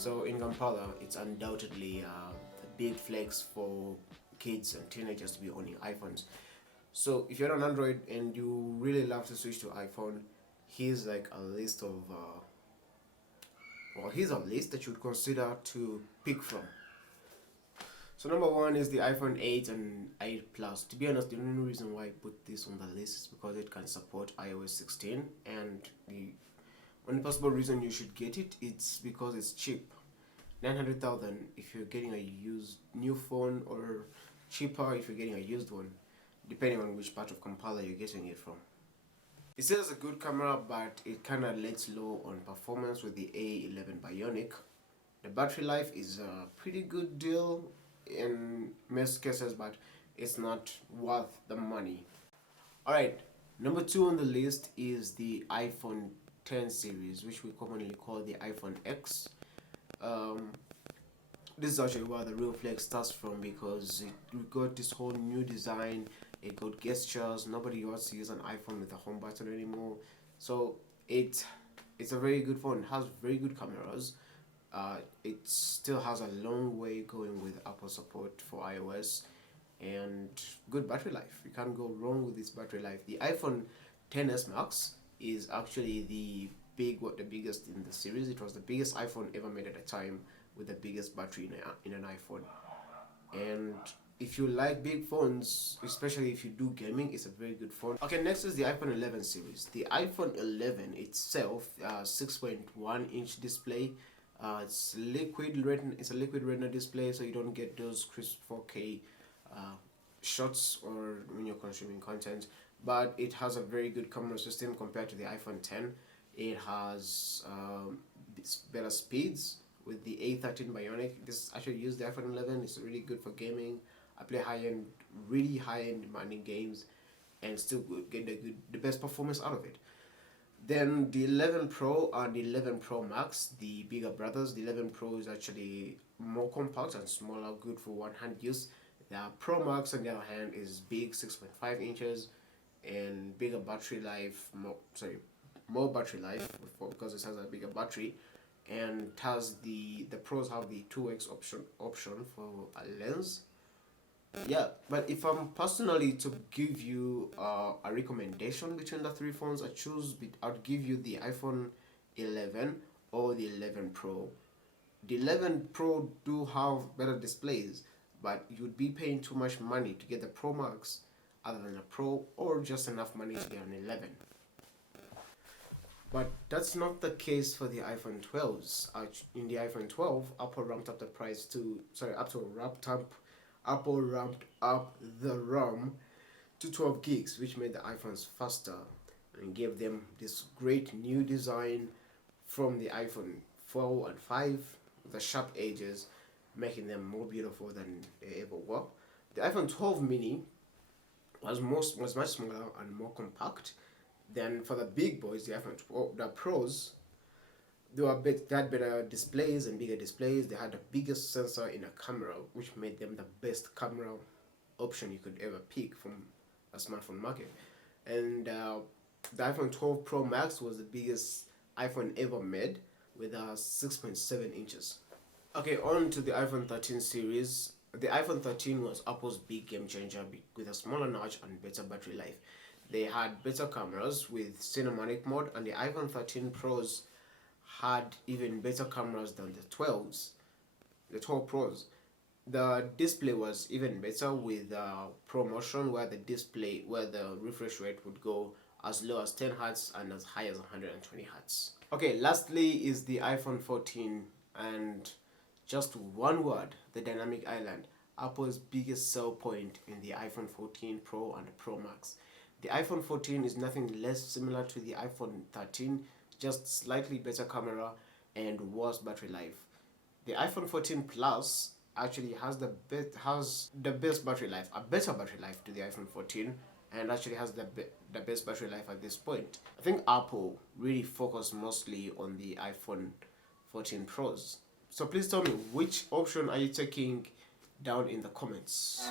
So in Kampala, it's undoubtedly a big flex for kids and teenagers to be owning iPhones. So if you're on Android and you really love to switch to iPhone, here's like a list of here's a list that you'd consider to pick from. So number one is the iPhone 8 and 8 Plus. To be honest, the only reason why I put this on the list is because it can support iOS 16, and the only possible reason you should get it, it's because it's cheap. 900,000 if you're getting a used new phone, or cheaper if you're getting a used one, depending on which part of Kampala you're getting it from. It still has a good camera, but it kind of lays low on performance with the A11 Bionic. The battery life is a pretty good deal in most cases, but it's not worth the money. Alright, number 2 on the list is the iPhone 10 series, which we commonly call the iPhone X. This is actually where the real flex starts from, because we got this whole new design. It got gestures. Nobody wants to use an iPhone with a home button anymore. So it's a very good phone. It has very good cameras. It still has a long way going with Apple support for iOS, and good battery life. You can't go wrong with this battery life. The iPhone XS Max is actually the biggest in the series. It was the biggest iPhone ever made at a time, with the biggest battery in an iPhone. And if you like big phones, especially if you do gaming, it's a very good phone. Okay, next is the iPhone 11 series. The iPhone 11 itself, 6.1-inch display. It's a liquid retina display, so you don't get those crisp 4K shots or when you're consuming content. But it has a very good camera system compared to the iPhone 10. It has better speeds with the A13 Bionic. This actually used the iPhone 11. It's really good for gaming. I play really high-end demanding games, and still get the best performance out of it. Then the 11 Pro and the 11 Pro Max, the bigger brothers. The 11 Pro is actually more compact and smaller, good for one-hand use. The Pro Max, on the other hand, is big, 6.5 inches, and bigger battery life. More battery life, because it has a bigger battery, and it has the Pros have the 2x option for a lens. Yeah, but if I'm personally to give you a recommendation between the three phones, I'd give you the iPhone 11 or the 11 Pro. The 11 Pro do have better displays, but you'd be paying too much money to get the Pro Max other than a Pro, or just enough money to get an 11. But that's not the case for the iPhone 12s. In the iPhone 12, Apple ramped up the RAM to 12 gigs, which made the iPhones faster and gave them this great new design from the iPhone 4 and 5, the sharp edges, making them more beautiful than they ever were. The iPhone 12 mini was much smaller and more compact. Then for the big boys, the iPhone 12, the Pros, they had better displays and bigger displays. They had the biggest sensor in a camera, which made them the best camera option you could ever pick from a smartphone market. And the iPhone 12 Pro Max was the biggest iPhone ever made, with 6.7 inches. Okay, on to the iPhone 13 series. The iPhone 13 was Apple's big game changer with a smaller notch and better battery life. They had better cameras with cinematic mode, and the iPhone 13 Pros had even better cameras than the 12s, the 12 Pros. The display was even better with ProMotion, where the refresh rate would go as low as 10 Hz and as high as 120 Hz. Okay, lastly is the iPhone 14, and just one word, the dynamic island, Apple's biggest sell point in the iPhone 14 Pro and the Pro Max. The iPhone 14 is nothing less similar to the iPhone 13, just slightly better camera and worse battery life. The iPhone 14 Plus actually has the best battery life, a better battery life to the iPhone 14, and actually has the best battery life at this point. I think Apple really focused mostly on the iPhone 14 Pros. So please tell me, which option are you taking down in the comments?